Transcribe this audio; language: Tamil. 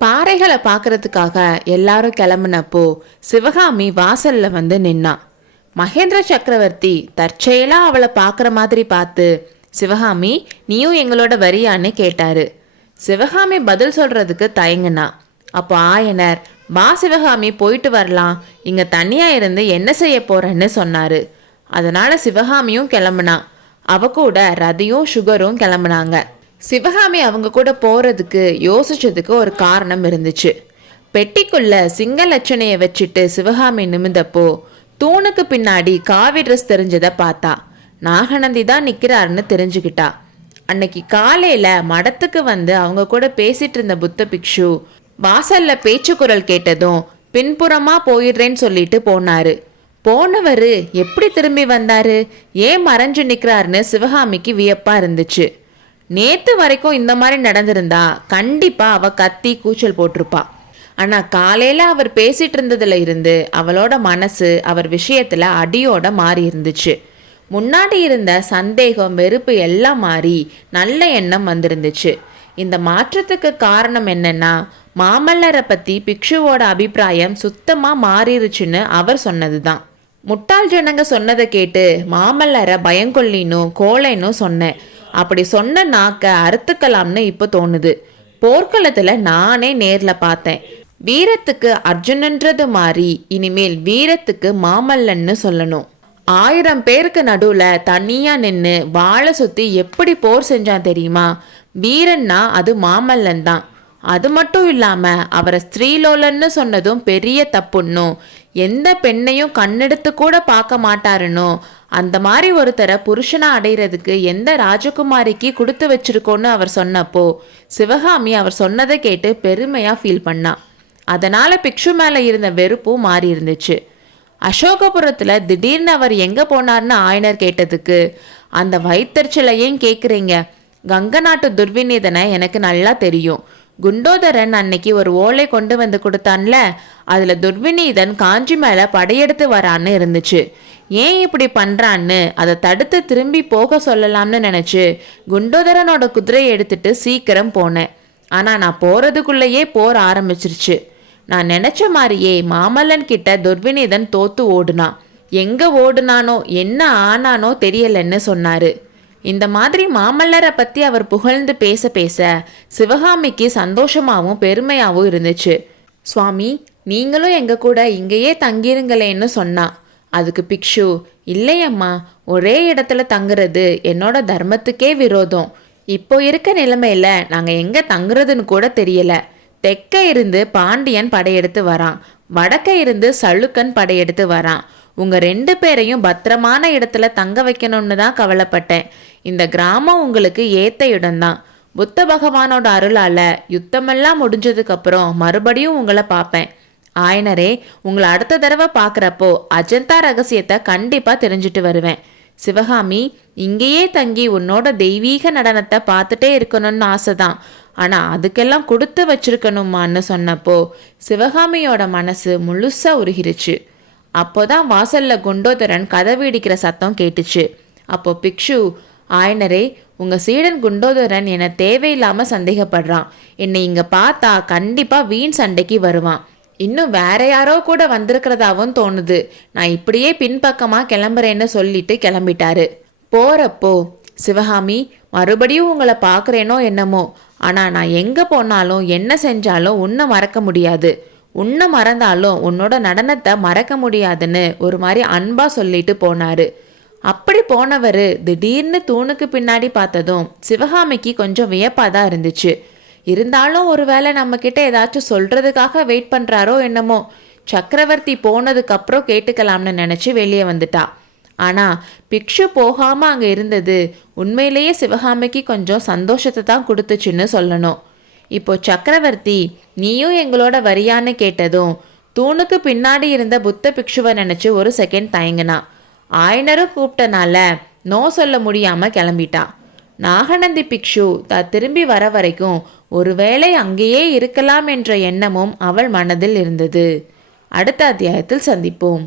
பாறைகளை பார்க்கறதுக்காக எல்லாரும் கிளம்புனப்போ சிவகாமி வாசல்ல வந்து நின்னா. மகேந்திர சக்கரவர்த்தி தற்செயலா அவளை பார்க்குற மாதிரி பார்த்து, சிவகாமி நீயும் எங்களோட வரியான்னு கேட்டாரு. சிவகாமி பதில் சொல்றதுக்கு தயங்குனா. அப்போ ஆயனர், வா சிவகாமி போயிட்டு வரலாம், இங்க தனியா இருந்து என்ன செய்ய போறேன்னு சொன்னாரு. அதனால சிவகாமியும் கிளம்புனா. அவ கூட ரதியும் சுகரும் கிளம்புனாங்க. சிவகாமி அவங்க கூட போறதுக்கு யோசிச்சதுக்கு ஒரு காரணம் இருந்துச்சு. பெட்டிக்குள்ள சிங்க லட்சணையை வச்சுட்டு சிவகாமி நிமிந்தப்போ தூணுக்கு பின்னாடி காவி ட்ரெஸ் தெரிஞ்சதை பார்த்தா. நாகநந்தி தான் நிக்கிறாருன்னு தெரிஞ்சுக்கிட்டா. அன்னைக்கு காலையில மடத்துக்கு வந்து அவங்க கூட பேசிட்டு இருந்த புத்த பிக்ஷு வாசல்ல பேச்சு குரல் கேட்டதும் பின்புறமா போயிடுறேன்னு சொல்லிட்டு போனாரு. போனவரு எப்படி திரும்பி வந்தாரு, ஏன் மறைஞ்சு நிக்கிறாருன்னு சிவகாமிக்கு வியப்பா இருந்துச்சு. நேத்து வரைக்கும் இந்த மாதிரி நடந்திருந்தா கண்டிப்பா அவ கத்தி கூச்சல் போட்டிருப்பா. ஆனா காலையில அவர் பேசிட்டு இருந்ததுல இருந்து அவளோட மனசு அவர் விஷயத்துல அடியோட மாறி இருந்துச்சு. முன்னாடி இருந்த சந்தேகம் வெறுப்பு எல்லாம் மாறி நல்ல எண்ணம் வந்திருந்துச்சு. இந்த மாற்றத்துக்கு காரணம் என்னன்னா, மாமல்லரை பத்தி பிக்ஷுவோட அபிப்பிராயம் சுத்தமா மாறிருச்சுன்னு அவர் சொன்னதுதான். முட்டாள் ஜனங்க சொன்னதை கேட்டு மாமல்லரை பயங்கொள்ளினும் கோழைனும் சொன்னேன். அப்படி சொன்ன நாக்க அறுத்துக்கலாம்னு இப்போ தோணுது. போர்க்களத்துல நானே நேர்ல பார்த்தேன். வீரத்துக்கு அர்ஜுனன்றது மாதிரி இனிமேல் வீரத்துக்கு மாமல்லன்னு சொல்லணும். 1000 பேருக்கு நடுவுல தனியா நின்று வாழை சுத்தி எப்படி போர் செஞ்சான் தெரியுமா? வீரன்னா அது மாமல்லன் தான். அது மட்டும் இல்லாம அவரை ஸ்ரீலோலன்னு சொன்னதும் பெரிய தப்புன்னும், எந்த பெண்ணையும் கண்ணெடுத்து கூட பார்க்க மாட்டாருன்னு, அந்த மாதிரி ஒருத்தரை புருஷனா அடைகிறதுக்கு எந்த ராஜகுமாரிக்கு கொடுத்து வச்சிருக்கோன்னு அவர் சொன்னப்போ சிவகாமி அவர் சொன்னதை கேட்டு பெருமையா ஃபீல் பண்ணா. அதனால பிக்ஷு மேல இருந்த வெறுப்பும் மாறி இருந்துச்சு. அசோகபுரத்துல திடீர்னு அவர் எங்க போனார்னு ஆயனர் கேட்டதுக்கு, அந்த வயிற்றுச்சலை ஏன் கேக்குறீங்க? கங்க நாட்டு துர்விநீதனை எனக்கு நல்லா தெரியும். குண்டோதரன் அன்னைக்கு ஒரு ஓலை கொண்டு வந்து கொடுத்தான்ல, அதுல துர்விநீதன் காஞ்சி மேல படையெடுத்து வரான்னு இருந்துச்சு. ஏன் இப்படி பண்றான்னு அதை தடுத்து திரும்பி போக சொல்லலாம்னு நினைச்சு குண்டோதரனோட குதிரையை எடுத்துட்டு சீக்கிரம் போனேன். ஆனா நான் போறதுக்குள்ளேயே போர் ஆரம்பிச்சிருச்சு. நான் நினைச்ச மாதிரியே மாமல்லன் கிட்ட துர்விநீதன் தோத்து ஓடுனான். எங்க ஓடுனானோ என்ன ஆனானோ தெரியலன்னு சொன்னாரு. இந்த மாதிரி மாமல்லரை பத்தி அவர் புகழ்ந்து பேச பேச சிவகாமிக்கு சந்தோஷமாவும் பெருமையாவும் இருந்துச்சு. சுவாமி, நீங்களும் எங்க கூட இங்கேயே தங்கிருங்களேன்னு சொன்னா. அதுக்கு பிக்ஷு, இல்லையம்மா, ஒரே இடத்துல தங்குறது என்னோட தர்மத்துக்கே விரோதம். இப்போ இருக்க நிலைமையில நாங்க எங்க தங்குறதுன்னு கூட தெரியல. தெற்க இருந்து பாண்டியன் படையெடுத்து வரான், வடக்க இருந்து சளுக்கன் படையெடுத்து வரான். உங்க 2 பேரையும் பத்திரமான இடத்துல தங்க வைக்கணும்னு தான் கவலைப்பட்டேன். இந்த கிராமம் உங்களுக்கு ஏத்த இடம்தான். புத்த பகவானோட அருளால யுத்தமெல்லாம் முடிஞ்சதுக்கு அப்புறம் மறுபடியும் உங்களை பார்ப்பேன். ஆயனரே, உங்களை அடுத்த தடவை பார்க்குறப்போ அஜந்தா ரகசியத்தை கண்டிப்பா தெரிஞ்சுட்டு வருவேன். சிவகாமி, இங்கேயே தங்கி உன்னோட தெய்வீக நடனத்தை பார்த்துட்டே இருக்கணும்னு ஆசைதான். ஆனா அதுக்கெல்லாம் கொடுத்து வச்சிருக்கணுமான்னு சொன்னப்போ சிவகாமியோட மனசு முழுசா உருகிருச்சு. அப்போதான் வாசல்ல குண்டோதரன் கதவு இடிக்கிற சத்தம் கேட்டுச்சு. அப்போ பிக்ஷு, ஆயனரே, உங்க சீடன் குண்டோதரன் என்னை தேவையில்லாம சந்தேகப்படுறான். என்னை இங்க பார்த்தா கண்டிப்பா வீண் சண்டைக்கு வருவான். இன்னும் வேற யாரோ கூட வந்திருக்கிறதாவும் தோணுது. நான் இப்படியே பின்பக்கமா கிளம்புறேன்னு சொல்லிட்டு கிளம்பிட்டாரு. போறப்போ, சிவகாமி, மறுபடியும் உங்களை பார்க்குறேனோ என்னமோ, ஆனா நான் எங்க போனாலும் என்ன செஞ்சாலும் உன்னை மறக்க முடியாது. உன்னை மறந்தாலும் உன்னோட நடனத்தை மறக்க முடியாதுன்னு ஒரு மாதிரி அன்பா சொல்லிட்டு போனாரு. அப்படி போனவர் திடீர்னு தூணுக்கு பின்னாடி பார்த்ததும் சிவகாமிக்கு கொஞ்சம் வியப்பாதான் இருந்துச்சு. இருந்தாலும் ஒருவேளை நம்ம கிட்ட ஏதாச்சும் சொல்றதுக்காக வெயிட் பண்றாரோ என்னமோ. சக்கரவர்த்தி போனதுக்கு அப்புறம் கேட்டுக்கலாம்னு நினைச்சு வெளியே வந்துட்டா. ஆனா பிக்ஷு போகாம அங்க இருந்தது உண்மையிலேயே சிவகாமிக்கு கொஞ்சம் சந்தோஷத்தை தான் கொடுத்துச்சுன்னு சொல்லணும். இப்போ சக்கரவர்த்தி நீயும் எங்களோட வரியான்னு கேட்டதும் தூணுக்கு பின்னாடி இருந்த புத்த பிக்ஷுவை நினைச்சு ஒரு செகண்ட் தயங்கினா. ஆயனரும் கூப்பிட்டனால நோ சொல்ல முடியாம கிளம்பிட்டா. நாகநந்தி பிக்ஷு திரும்பி வர வரைக்கும் ஒருவேளை அங்கேயே இருக்கலாம் என்ற எண்ணமும் அவள் மனதில் இருந்தது. அடுத்த அத்தியாயத்தில் சந்திப்போம்.